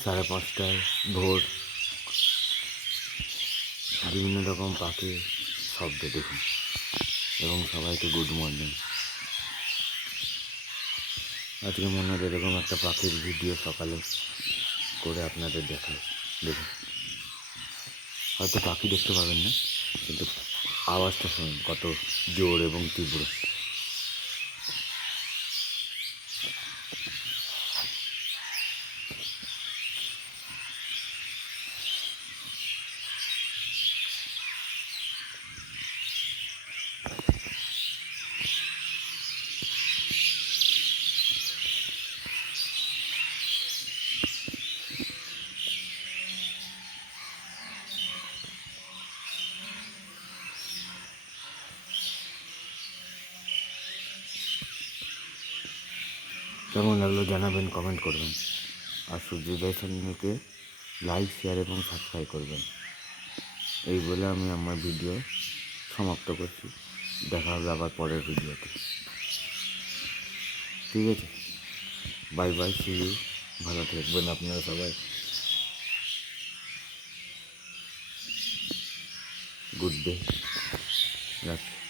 সাড়ে পাঁচটায় ভোর। বিভিন্ন রকম পাখির শব্দ দেখুন এবং সবাইকে গুড মর্নিং আজকে মনে হয় এরকম একটা পাখির ভিডিও সকালে করে আপনাদের দেখাই। দেখুন। হয়তো পাখি দেখতে পাবেন না, কিন্তু আওয়াজটা শুনুন কত জোর এবং তীব্র। কেমন লাগল জানাবেন কমেন্ট করবেন। আর সূর্যোদয় চ্যানেলকে লাইক শেয়ার এবং সাবস্ক্রাইব করবেন। এই বলে আমি আমার ভিডিও সমাপ্ত করছি। দেখা হবে আবার পরের ভিডিওতে ঠিক আছে? বাই বাই সি ইউ ভালো থাকবেন আপনারা সবাই। গুড ডে রাখছি।